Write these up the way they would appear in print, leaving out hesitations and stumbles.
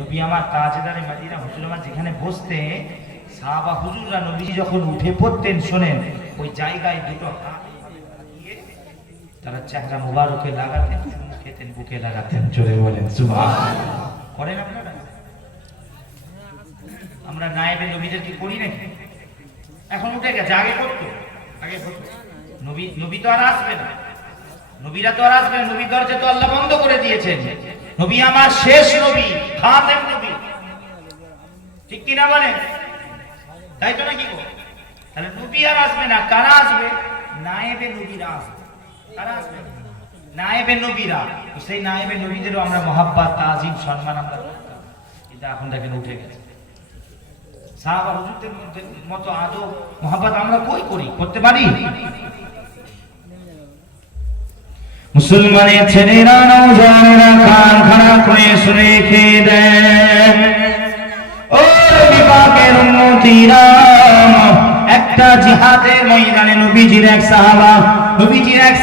নবী আমার তাজদারে মদিনা হুজুর আমার যেখানে বসতে সাহাবা হুজুররা নবীজি যখন উঠে পড়তেন শোনেন ওই জায়গায় দুটো হাত দিয়ে তারা চেহারা মুবারকে লাগাতেন, চুমু খেতেন, বুকে লাগাতেন। জোরে বলেন সুবহানাল্লাহ। করেন আপনারা? আমরা নায়েবে নবীদের কি করি নাকি? এখন উঠে গেছে, আগে করতো। নবী তো আর আসবে না, নবীরা তো আর আসবে না, নবী দরজা তো আল্লাহ বন্ধ করে দিয়েছেন। নবী আমার শেষ নবী, খাতেম নবী, ঠিক কি না বলেন? তাই তো নাকি গো? তাহলে নবী আর আসবে না, কারা আসবে? নায়েবে নবীরা আসবে। কারা আসবে? নায়েবে নবীরা। সেই নায়েবে নবীদেরও আমরা মহাব্বত, তাজিম, সম্মান আমরা করতাম, কিন্তু এখন দেখেন উঠে গেছে। সাহাবা হুজুরদের মতো আদব মহাব্বত আমরা কই করি, করতে পারি? মুসলমানের ছেলেরা নওজওয়ানেরা কান খাড়া করে শুনে খেয়ে দেন। ও নবী পাকের উম্মতিরা, একটা জিহাদের ময়দানে নবীজির এক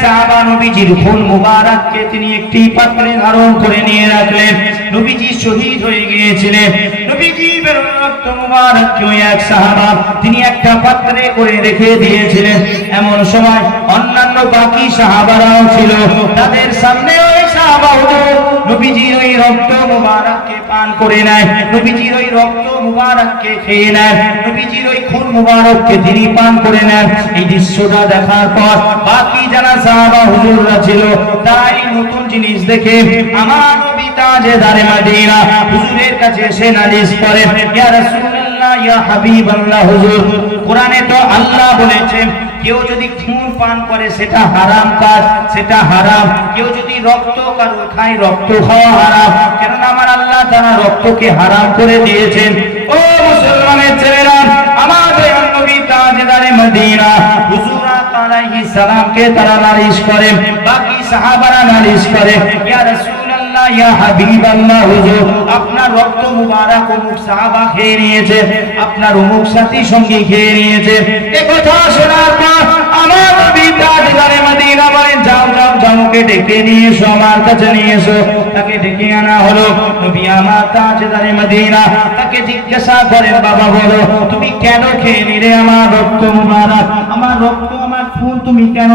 সাহাবা নবীজির খুন মুবারককে তিনি একটি পাত্রে ধারণ করে নিয়ে রাখলেন। নবীজি শহীদ হয়ে গিয়েছিলেন। নবীজির রক্ত মুবারককে ওই এক সাহাবা তিনি একটা পাত্রে করে রেখে দিয়েছিলেন। এমন সময় অন্যান্য বাকি সাহাবারাও ছিল, তাদের সামনে ওই সাহাবা হুজুর নবীজির ওই রক্ত মুবারককে পান করে নেয়, নবীজির ওই রক্ত মুবারককে খেয়ে নেয়, নবীজির ওই খুন মুবারককে তিনি পান করে নেন। এই দৃশ্যটা দেখার পর বাকি যারা সাহাবা হুজুররা ছিল তাই নতুন জিনিস দেখে আমার নবী তাজদারে মদিনা হুজুরের কাছে এসে নালিশ করেন, ইয়া রাসূলুল্লাহ, ইয়া হাবিবাল্লাহ হুজুর, কোরআনে তো আল্লাহ বলেছেন কেউ যদি খুন পান করে সেটা হারাম কাজ, সেটা হারাম। কেউ যদি রক্ত কারো খায়, রক্ত খাওয়া হারাম, কেননা আমার আল্লাহ তাআলা রক্তকে হারাম করে দিয়েছেন। ও মুসলমানের ছেলেরা, আমাদের নবী তাজদারে মদিনা হুজুর আলাইহিস সালামকে তারা নালিশ করে, বাকি সাহাবারা নালিশ করে, ইয়া রাসূলুল্লাহ, ইয়া হাবিবাল্লাহ হুজুর, আপনার রক্ত মুবারক অমুক সাহাবা খেয়ে নিয়েছে, আপনার অমুক সাথী সঙ্গী খেয়ে নিয়েছে। এই কথা শোনার পর আমার নবী তাজদারে মদিনা বলেন, যাও যাও যাও, ওকে ডেকে নিয়ে এসো, আমার কাছে নিয়ে এসো। তাকে ডেকে আনা হলো। নবী আমার তাজদারে মদিনা তাকে জিজ্ঞাসা করেন, বাবা বলো তুমি কেন খেয়ে নিলে আমার রক্ত মুবারক, আমার রক্ত, আমার খুন তুমি কেন